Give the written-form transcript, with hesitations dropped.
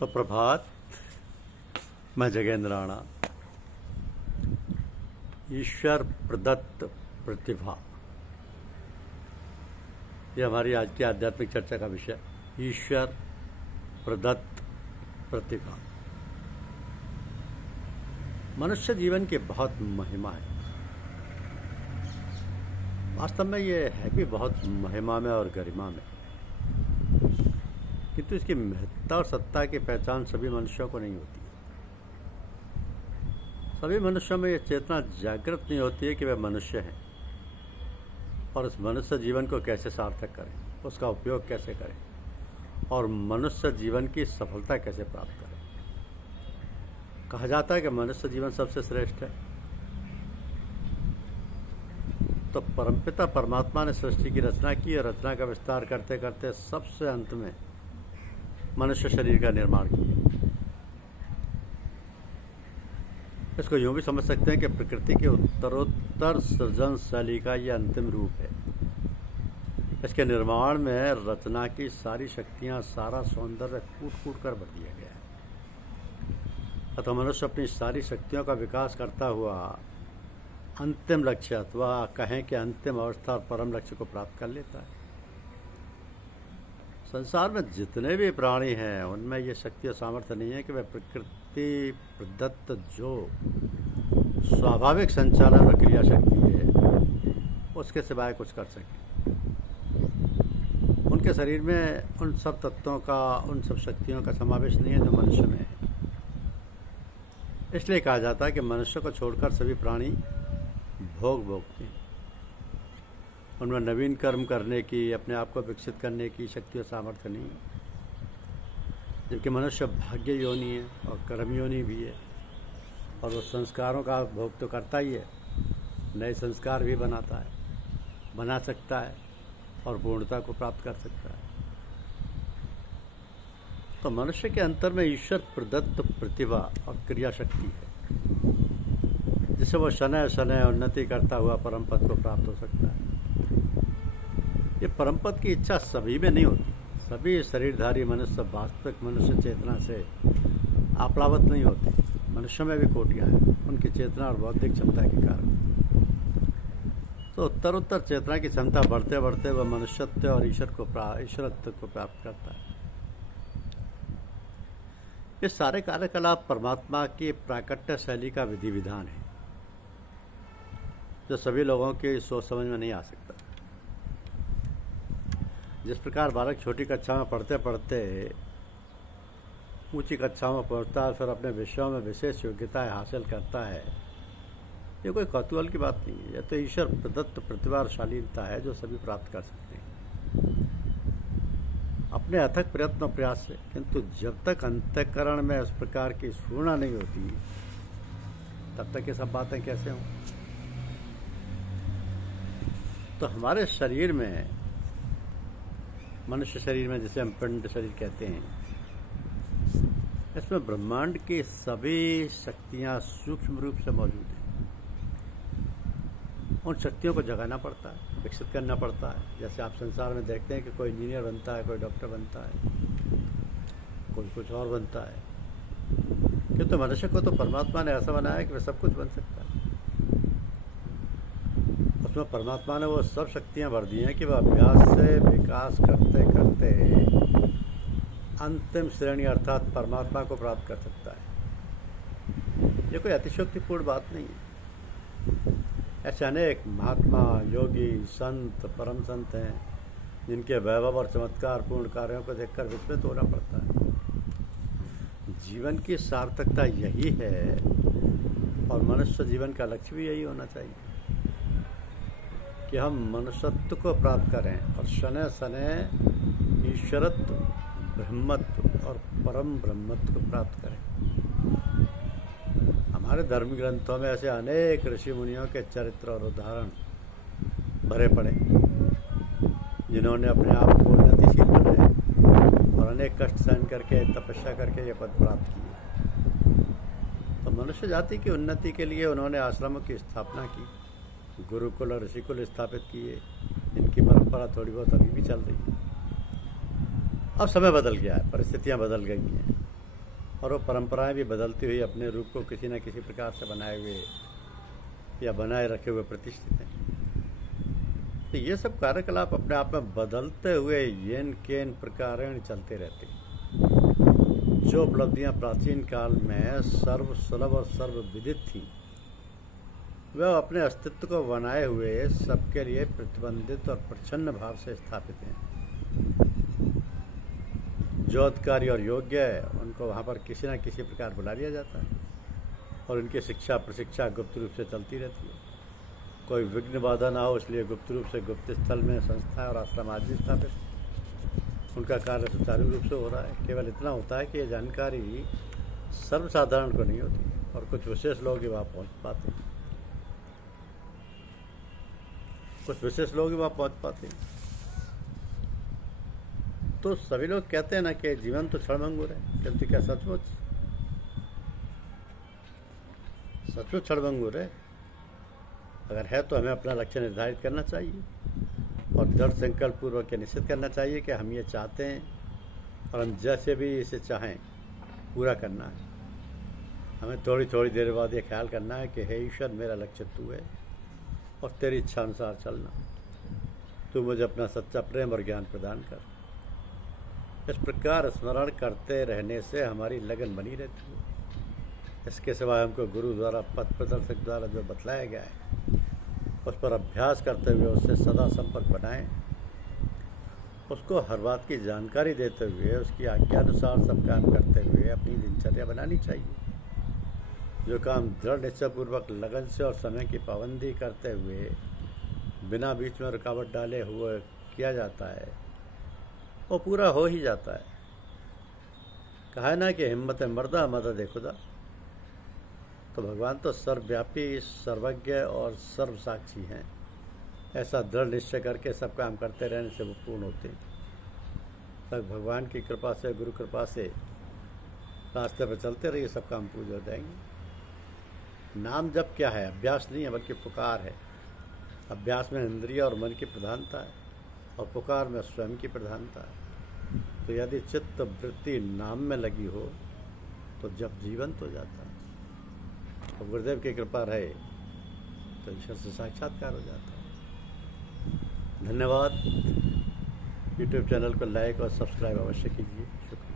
सुप्रभात। मैं जगेंद्र राणा। ईश्वर प्रदत्त प्रतिभा, यह हमारी आज की आध्यात्मिक चर्चा का विषय। ईश्वर प्रदत्त प्रतिभा। मनुष्य जीवन की बहुत महिमा है। वास्तव में ये है भी बहुत महिमा में और गरिमा में, किंतु इसकी महत्ता और सत्ता की पहचान सभी मनुष्यों को नहीं होती है। सभी मनुष्यों में यह चेतना जागृत नहीं होती है कि वे मनुष्य हैं और उस मनुष्य जीवन को कैसे सार्थक करें, उसका उपयोग कैसे करें और मनुष्य जीवन की सफलता कैसे प्राप्त करें। कहा जाता है कि मनुष्य जीवन सबसे श्रेष्ठ है, तो परमपिता परमात्मा ने सृष्टि की रचना की और रचना का विस्तार करते करते सबसे अंत में मनुष्य शरीर का निर्माण किया। इसको यूं भी समझ सकते हैं कि प्रकृति के उत्तरोत्तर सृजन शैली का यह अंतिम रूप है। इसके निर्माण में रचना की सारी शक्तियां, सारा सौंदर्य कूट कूट कर भर दिया गया है। अतः मनुष्य अपनी सारी शक्तियों का विकास करता हुआ अंतिम लक्ष्य अथवा कहें कि अंतिम अवस्था और परम लक्ष्य को प्राप्त कर लेता है। संसार में जितने भी प्राणी हैं उनमें यह शक्ति और सामर्थ्य नहीं है कि वह प्रकृति प्रदत्त जो स्वाभाविक संचालन और क्रिया शक्ति है उसके सिवाय कुछ कर सके। उनके शरीर में उन सब तत्वों का, उन सब शक्तियों का समावेश नहीं है जो मनुष्य में है। इसलिए कहा जाता है कि मनुष्य को छोड़कर सभी प्राणी भोग भोगते हैं। उनमें नवीन कर्म करने की, अपने आप को विकसित करने की शक्ति और सामर्थ्य नहीं है। जबकि मनुष्य भाग्य योनि है और कर्म योनि भी है, और वो संस्कारों का भोग तो करता ही है, नए संस्कार भी बनाता है, बना सकता है और पूर्णता को प्राप्त कर सकता है। तो मनुष्य के अंतर में ईश्वर प्रदत्त प्रतिभा और क्रिया शक्ति है, जिससे वो शनय शनय उन्नति करता हुआ परम पद को प्राप्त हो सकता है। ये परम पद की इच्छा सभी में नहीं होती। सभी शरीरधारी मनुष्य वास्तविक मनुष्य चेतना से आप्लावत नहीं होते। मनुष्य में भी कोटियां हैं उनकी चेतना और बौद्धिक क्षमता के कारण। तो उत्तरोत्तर चेतना की क्षमता बढ़ते बढ़ते वह मनुष्यत्व और ईश्वरत्व को प्राप्त करता है। ये सारे कार्यकलाप परमात्मा की प्राकट्य शैली का विधि विधान है, जो सभी लोगों की सोच समझ में नहीं आ सकता। जिस प्रकार बालक छोटी कक्षा में पढ़ते पढ़ते ऊंची कक्षा में पहुंचता है, फिर अपने विषयों में विशेष योग्यताएं हासिल करता है, ये कोई कौतूहल की बात नहीं है। यह तो ईश्वर प्रदत्त प्रतिभाशालीनता है जो सभी प्राप्त कर सकते हैं अपने अथक प्रयत्न और प्रयास से। किंतु जब तक अंतःकरण में उस प्रकार की स्फूर्णा नहीं होती, तब तक ये सब बातें कैसे हों। तो हमारे शरीर में, मनुष्य शरीर में जिसे हम पिंड शरीर कहते हैं, इसमें ब्रह्मांड की सभी शक्तियां सूक्ष्म रूप से मौजूद हैं। उन शक्तियों को जगाना पड़ता है, विकसित करना पड़ता है। जैसे आप संसार में देखते हैं कि कोई इंजीनियर बनता है, कोई डॉक्टर बनता है, कोई कुछ और बनता है। किंतु मनुष्य को तो परमात्मा ने ऐसा बनाया कि वह सब कुछ बन सकता है। उसमें परमात्मा ने वो सब शक्तियां भर दी हैं कि वह अभ्यास से विकास करते करते अंतिम श्रेणी अर्थात परमात्मा को प्राप्त कर सकता है। ये कोई अतिशयोक्तिपूर्ण बात नहीं है। ऐसे अनेक महात्मा, योगी, संत, परम संत हैं जिनके वैभव और चमत्कार पूर्ण कार्यों को देखकर विस्मित होना पड़ता है। जीवन की सार्थकता यही है और मनुष्य जीवन का लक्ष्य भी यही होना चाहिए कि हम मनुष्यत्व को प्राप्त करें और शनय शनय ईश्वरत्व, ब्रह्मत्व और परम ब्रह्मत्व को प्राप्त करें। हमारे धर्म ग्रंथों में ऐसे अनेक ऋषि मुनियों के चरित्र और उदाहरण भरे पड़े, जिन्होंने अपने आप को उन्नतिशील बनाया और अनेक कष्ट सहन करके, तपस्या करके ये पद प्राप्त किए। तो मनुष्य जाति की उन्नति के लिए उन्होंने आश्रमों की स्थापना की, गुरुकुल और ऋषिकुल स्थापित किए। इनकी परंपरा थोड़ी बहुत अभी भी चल रही है। अब समय बदल गया है, परिस्थितियां बदल गई हैं। और वो परंपराएं भी बदलती हुई अपने रूप को किसी न किसी प्रकार से बनाए हुए या बनाए रखे हुए प्रतिष्ठित हैं। तो ये सब कार्यकलाप अपने आप में बदलते हुए येन केन प्रकारेण चलते रहते हैं। जो उपलब्धियां प्राचीन काल में सर्व सुलभ और सर्व विदित थी, वह अपने अस्तित्व को बनाए हुए सबके लिए प्रतिबंधित और प्रच्छन्न भाव से स्थापित हैं। जो अधिकारी और योग्य है उनको वहाँ पर किसी न किसी प्रकार बुला लिया जाता है और उनकी शिक्षा प्रशिक्षा गुप्त रूप से चलती रहती है। कोई विघ्न बाधा ना हो इसलिए गुप्त रूप से गुप्त स्थल में संस्थाएं और आश्रम आदि स्थापित, उनका कार्य सुचारू रूप से हो रहा है। केवल इतना होता है कि ये जानकारी सर्वसाधारण को नहीं होती और कुछ विशेष लोग ही वहाँ पहुँच पाते हैं, कुछ विशेष लोग ही वहाँ पहुँच पाते हैं। तो सभी लोग कहते हैं ना कि जीवन तो क्षणभंगुर है, किंतु क्या सचमुच क्षणभंगुर है? अगर है तो हमें अपना लक्ष्य निर्धारित करना चाहिए और दृढ़ संकल्प पूर्वक निश्चित करना चाहिए कि हम ये चाहते हैं और हम जैसे भी इसे चाहें पूरा करना है। हमें थोड़ी थोड़ी देर बाद ये ख्याल करना है कि हे ईश्वर, मेरा लक्ष्य तू है और तेरी इच्छा अनुसार चलना। तू मुझे अपना सच्चा प्रेम और ज्ञान प्रदान कर। इस प्रकार स्मरण करते रहने से हमारी लगन बनी रहती है। इसके सिवाय हमको गुरु द्वारा पथ प्रदर्शक द्वारा जो बतलाया गया है उस पर अभ्यास करते हुए उससे सदा संपर्क बनाएं, उसको हर बात की जानकारी देते हुए उसकी आज्ञानुसार सब काम करते हुए अपनी दिनचर्या बनानी चाहिए। जो काम दृढ़ निश्चयपूर्वक लगन से और समय की पाबंदी करते हुए बिना बीच में रुकावट डाले हुए किया जाता है वो पूरा हो ही जाता है। कहा है ना कि हिम्मत मर्दा मदद खुदा। तो भगवान तो सर्वव्यापी, सर्वज्ञ और सर्वसाक्षी हैं। ऐसा दृढ़ निश्चय करके सब काम करते रहने से वो पूर्ण होते हैं। तब भगवान की कृपा से, गुरु कृपा से रास्ते पर चलते रहिए, सब काम पूर्ण हो जाएंगे। नाम जप क्या है? अभ्यास नहीं है बल्कि पुकार है। अभ्यास में इंद्रिय और मन की प्रधानता है और पुकार में स्वयं की प्रधानता है। तो यदि चित्त वृत्ति नाम में लगी हो तो जब जीवंत हो जाता है। तो गुरुदेव की कृपा रहे तो ईश्वर से साक्षात्कार हो जाता है। धन्यवाद। यूट्यूब चैनल को लाइक और सब्सक्राइब अवश्य कीजिए। शुक्रिया।